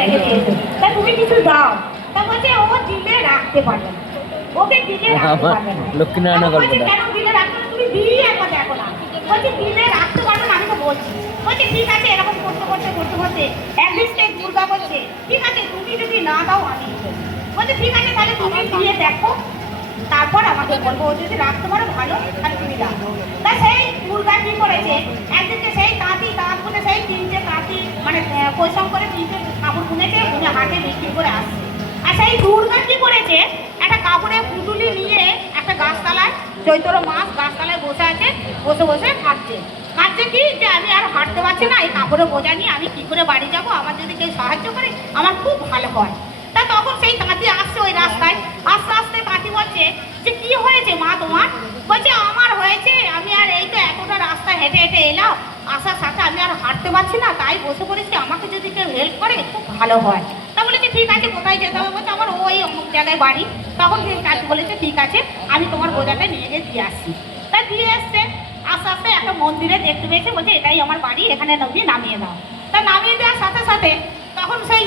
রেখে দিয়েছো, তা তুমি কিছু দাও। তা বলছে ও দিলে রাখতে পারবে না, ওকে দিলে রাখতে পারবে না। লক্ষ্মীনারায়ণ বলছে গল্পটা কেন দিলে রাখতে না, তুমি দিই একবার দেখো না। বলছে দিলে রাখতে পারবে না, আমি তো বলছি। বলছে ঠিক আছে, এরকম করতে করতে করতে করতে একদিন সে দুর্গা বলছে ঠিক আছে তুমি যদি না দাও আমি দেবো। বলছে ঠিক আছে তাহলে তুমি দিয়ে দেখো, তারপর আমাকে বলবো। ও যদি রাখতে পারো ভালো, তাহলে তুমি দাও। তা সেই দুর্গা কি করেছে, একদিনকে সেই তাঁতি তাঁত বলে সেই তিনটে তাঁতি মানে পরিশ্রম করে তিনটে কাপড় বুনেছে, বুনে হাটে বিক্রি করে আসছে। আর সেই দুর্গা কি করেছে, একটা কাপড়ে পুটুলি নিয়ে একটা গাছতলায়, চৈত্র মাস গাছতলায় বসে আছে, বসে বসে কাঁদছে। কাঁদছে কি যে আমি আর হাঁটতে পারছি না, এই কাপড়ে বোঝা নিয়ে আমি কি করে বাড়ি যাব, আমার যদি কেউ সাহায্য করে আমার খুব ভালো হয়। তা তখন সেই তাঁতি আসছে ওই রাস্তায়, আস্তে আস্তে তাঁতি বলছে যে কি হয়েছে মা তোমার? বলছে আমার হয়েছে, আমি আর এই তো এতটা রাস্তা হেঁটে হেঁটে এলাম, আসার সাথে আমি আর হাঁটতে পারছি না, তাই বসে পড়েছি, আমাকে যদি কেউ হেল্প করে খুব ভালো হয়। তা বলেছে ঠিক আছে কোথায় যেতে হবে? বলছে আমার ওই অমুক জায়গায় বাড়ি। তখন সেই তাঁতি বলেছে ঠিক আছে আমি তোমার বোঝাটা নিয়ে গিয়ে দিয়ে আসছি। তা দিয়ে এসছে, আস্তে আস্তে একটা মন্দিরে দেখতে পেয়েছে, বলছে এটাই আমার বাড়ি, এখানে নামিয়ে দাও। তা নামিয়ে দেওয়ার সাথে সাথে তখন সেই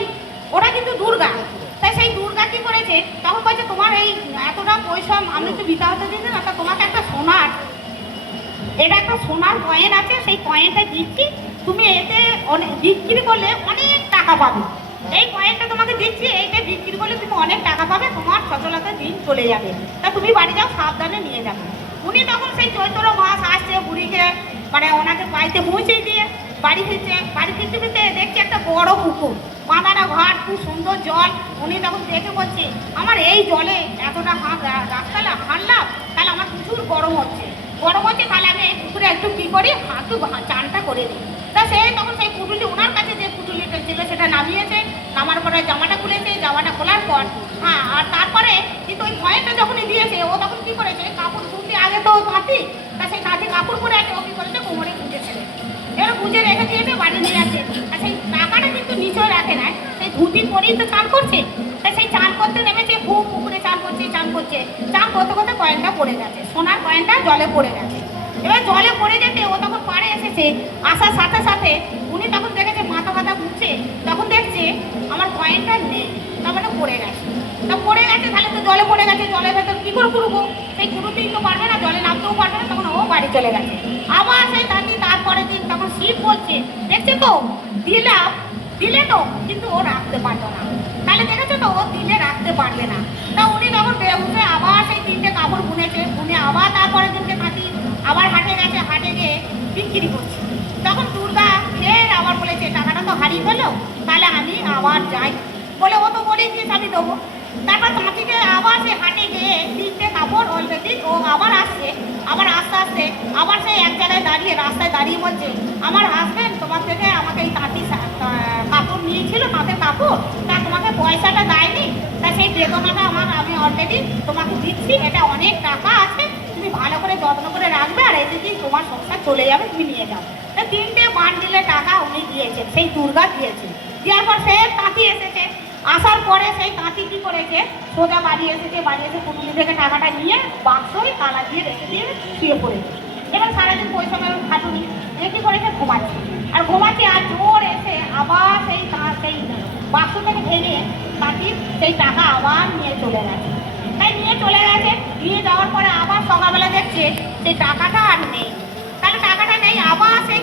ওরা কিন্তু দুর্গা, তাই সেই দুর্গা কি করেছে, তখন বলছে তোমার এই এতটা পয়সা আমি তো বিতা হতে দিচ্ছি না, তা তোমাকে একটা সোনার, এটা একটা সোনার কয়েন আছে, সেই কয়েনটা দিচ্ছি, তুমি এতে অনেক বিক্রি করলে অনেক টাকা পাবে। এই কয়েনটা তোমাকে দিচ্ছি, এইটা বিক্রি করলে তুমি অনেক টাকা পাবে, তোমার সচলতা দিন চলে যাবে। তা তুমি বাড়ি যাও, সাবধানে নিয়ে যাবে। উনি তখন সেই চৈত্র মাস আসছে, বুড়িকে মানে ওনাকে বাড়িতে পৌঁছে দিয়ে বাড়ি ফিরছে। বাড়ি ফিরতে ফিরতে দেখছে একটা বড় পুকুর, বাঁধানো ঘাট, খুব সুন্দর জল। উনি তখন দেখে বলছে আমার এই জলে এতটা রাস্তাটা হাঁটলাম, তাহলে আমার প্রচুর গরম হচ্ছে, তাহলে আমি এই পুকুরে একটু কী করি হাঁটু চানটা করে দিই। তা সে তখন সেই পুটুলি ওনার কাছে যে পুটুলিটা ছিল সেটা নামিয়েছে, নামার পরে জামাটা খুলেছে, জামাটা খোলার পর হ্যাঁ, আর তারপরে কিন্তু ওই কয়েনটা যখনই দিয়েছে ও তখন কী করেছে, কাপড় ধুতে আগে তো তাঁতি, তা সেই তাঁতি কাপড় পরে আছে, ও কী করেছে কোমরে গুঁজে ছেড়ে এবার গুঁজে রেখে দিয়েছে, বাড়ি নিয়ে আসে। আর সেই টাকাটা কিন্তু নিচেও রাখে না, সেই ধুতি পরেই তো চান করছে। তাই সেই চান করতে নেমেছে, খুব পুকুরে চান করছে, চান করতে করতে কয়েনটা পড়ে গেছে, সোনার কয়েনটা জলে পড়ে গেছে। এবার জলে পড়ে যেতে ও তখন পাড়ে এসেছে, আসার সাথে সাথে উনি তখন দেখেছে মাথা ব্যথা ঘুরছে, তখন দেখছে আমার কয়েনটা নেই, তার মানে পড়ে গেছে। তা পড়ে গেছে, তাহলে তো জলে পড়ে গেছে, জলের ভেতর কী করে কুড়বো, সেই কুড়ুতেই তো পারবে না, জলে নামতেও পারবে না। তখন ও বাড়ি চলে গেছে। আবার সেই তাঁতি তারপরের দিন তখন শিব বলছে দেখছে তো দিলাম, দিলে তো কিন্তু ও রাখতে পারতো না, তাহলে দেখেছো তো ও দিলে রাখতে পারবে না। তা উনি তখন উঠে আবার সেই তিনটে কাপড় বুনেছে, বুনে আবার তারপরের দিনকে তাঁতি আবার হাটে গেছে, হাটে গিয়ে বিক্রি করছে। তখন দুর্গা ফের আবার বলেছে টাকাটা তো হারিয়ে গেলো, তাহলে আমি আবার যাই বলে ও তো বলেছিস আমি দেবো। তারপর তাঁতিকে আবার সে হাটে গিয়ে তিনটে কাপড় অলরেডি ও আবার আসছে, আবার আস্তে আস্তে আবার সেই এক জায়গায় দাঁড়িয়ে রাস্তায় দাঁড়িয়ে বলছে আমার হাজবেন্ড তোমার থেকে আমাকে এই তাঁতি কাপড় নিয়েছিল, তাঁতের কাপড়, তা তোমাকে পয়সাটা দেয়নি, তা সেই বেতনটা আমি অলরেডি তোমাকে দিচ্ছি, এটা অনেক টাকা আছে, তুমি ভালো করে যত্ন করে রাখবে, আর এতে কি তোমার সংসার চলে যাবে, তুমি নিয়ে যাও। তা তিনটে বান্ডিলে টাকা উনি দিয়েছেন, সেই দুর্গা দিয়েছে। দেওয়ার পর সে তাঁতি এসেছে, আসার পরে সেই তাঁতি কী করেছে, সোজা বাড়ি এসেছে, বাড়ি এসে পুটুলি থেকে টাকাটা নিয়ে বাক্সই তালা দিয়ে রেখে দিয়ে শুয়ে পড়েছে। এবার সারাদিন পয়সা খাটুনি কী করেছে, ঘুমাচ্ছে। আর ঘুমাচ্ছে, আর জোর এসে আবার সেই বাক্স থেকে ভেঙে তাঁতির সেই টাকা আবার নিয়ে চলে গেছে। তাই নিয়ে চলে গেছে, নিয়ে যাওয়ার পরে আবার সকালবেলা দেখছে সেই টাকাটা আর নেই। তাহলে টাকাটা নেই, আবার সেই